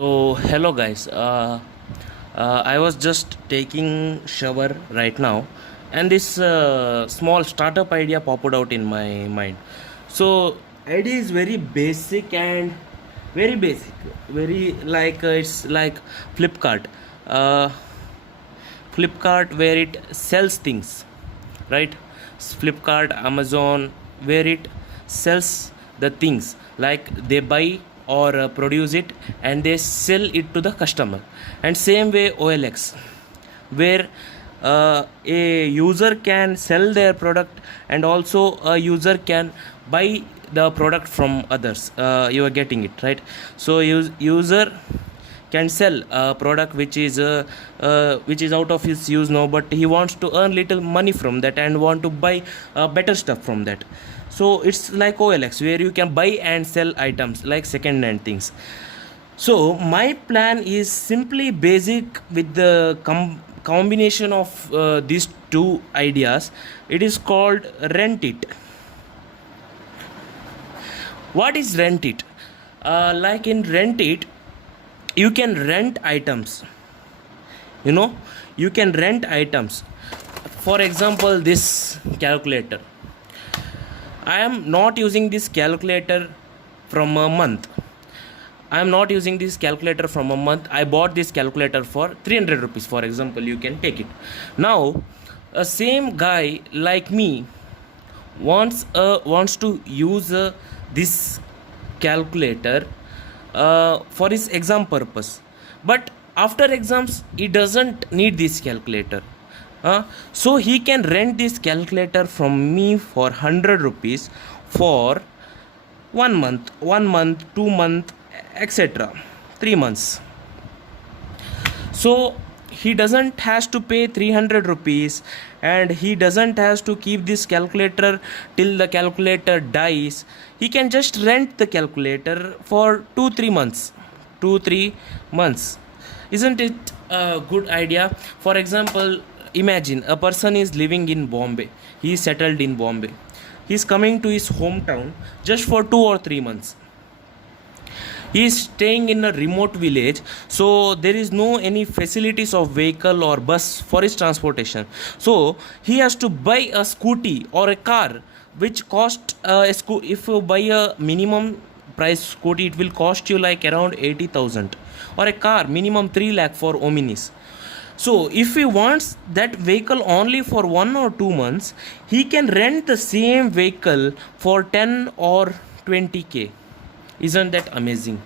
So hello guys. I was just taking shower right now, and this small startup idea popped out in my mind. So idea is very basic and very basic, very like it's like Flipkart. Uh, Flipkart where it sells things, right? Flipkart, Amazon, where it sells the things like they buy or produce it and they sell it to the customer. And same way OLX, where a user can sell their product and also a user can buy the product from others. You are getting it right. So user can sell a product which is out of his use now, but he wants to earn little money from that and want to buy better stuff from that. So it's like OLX where you can buy and sell items like second hand things. So my plan is simply basic with the combination of these two ideas. It is called rent it. What is rent it? Like in rent it, you can rent items. You know, you can rent items. For example, this calculator. I am not using this calculator from a month. I am not using this calculator from a month. I bought this calculator for 300 rupees. For example, you can take it. Now, a same guy like me wants to use this calculator for his exam purpose, but after exams he doesn't need this calculator. So he can rent this calculator from me for 100 rupees for 1 month 2 month, etc., 3 months. So he doesn't has to pay 300 rupees, and he doesn't has to keep this calculator till the calculator dies. He can just rent the calculator for 2 3 months. Isn't it a good idea? For example, imagine a person is living in Bombay. He is settled in Bombay. He is coming to his hometown just for 2 or 3 months. He is staying in a remote village, so there is no any facilities of vehicle or bus for his transportation. So he has to buy a scooty or a car which cost if you buy a minimum price scooty, it will cost you like around 80,000, or a car minimum 3 lakh for Ominis. So if he wants that vehicle only for 1 or 2 months, he can rent the same vehicle for 10 or 20k. Isn't that amazing?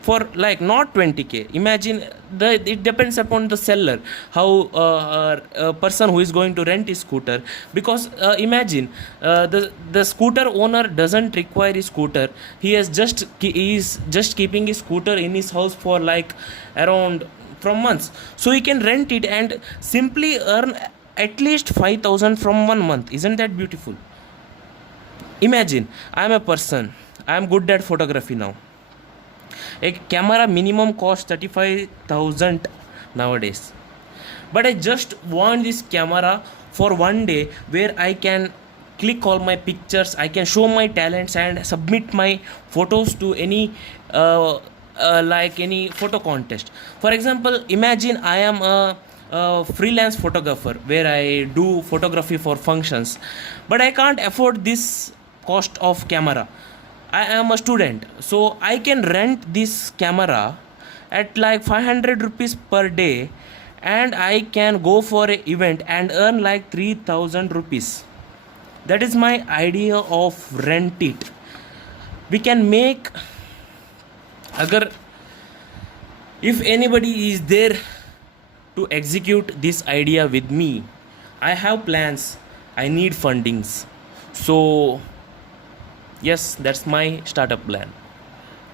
For like not 20k. Imagine it depends upon the seller how a person who is going to rent his scooter, because imagine the scooter owner doesn't require his scooter. He is just keeping his scooter in his house for like around from months, so he can rent it and simply earn at least 5,000 from 1 month. Isn't that beautiful? Imagine I am a person, I am good at photography now. A camera minimum costs 35,000 nowadays, but I just want this camera for one day where I can click all my pictures, I can show my talents and submit my photos to any like any photo contest. For example, imagine I am a freelance photographer where I do photography for functions, but I can't afford this cost of camera. I am a student, so I can rent this camera at like 500 rupees per day, and I can go for an event and earn like 3,000 rupees. That is my idea of rent it. We can make, agar if anybody is there to execute this idea with me, I have plans, I need fundings. So yes, that's my startup plan.